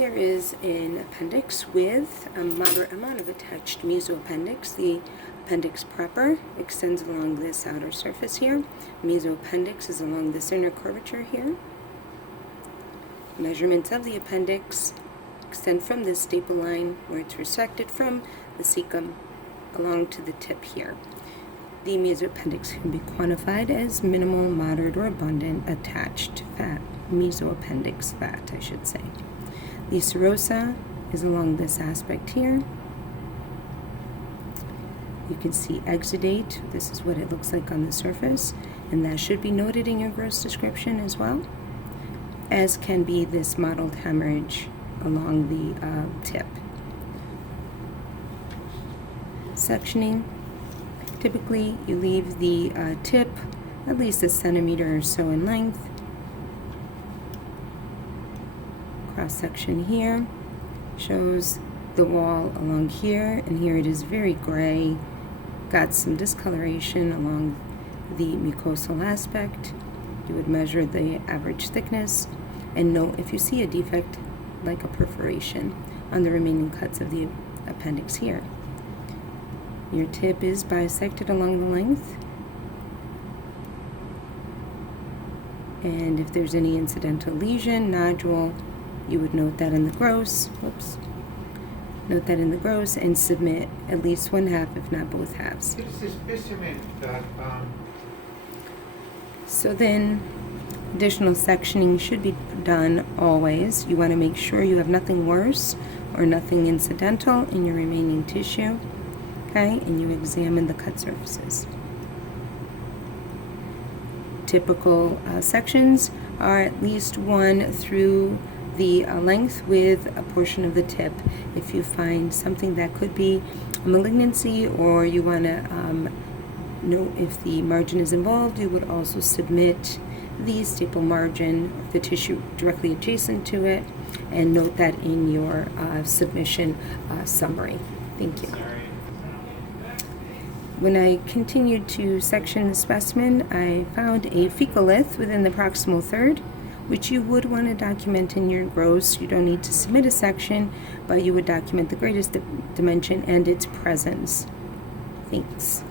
Here is an appendix with a moderate amount of attached mesoappendix. The appendix proper extends along this outer surface here. Mesoappendix is along this inner curvature here. Measurements of the appendix extend from this staple line where it's resected from the cecum along to the tip here. The mesoappendix can be quantified as minimal, moderate, or abundant attached fat, mesoappendix fat, I should say. The serosa is along this aspect here. You can see exudate. This is what it looks like on the surface, and that should be noted in your gross description as well, as can be this mottled hemorrhage along the tip. Sectioning. Typically, you leave the tip at least 1 centimeter or so in length. Cross section here shows the wall along here, and here it is very gray, got some discoloration along the mucosal aspect. You would measure the average thickness and note if you see a defect like a perforation on the remaining cuts of the appendix here. Your tip is bisected along the length, and if there's any incidental lesion, nodule, you would note that in the gross. Note that in the gross and submit at least 1/2, if not both halves. It's this specimen that So then, additional sectioning should be done always. You want to make sure you have nothing worse or nothing incidental in your remaining tissue, okay? And you examine the cut surfaces. Typical sections are at least 1 through the length with a portion of the tip. If you find something that could be a malignancy, or you want to note if the margin is involved, you would also submit the staple margin, the tissue directly adjacent to it, and note that in your submission summary. Thank you. When I continued to section the specimen, I found a fecalith within the proximal third, which you would want to document in your gross. You don't need to submit a section, but you would document the greatest dimension and its presence. Thanks.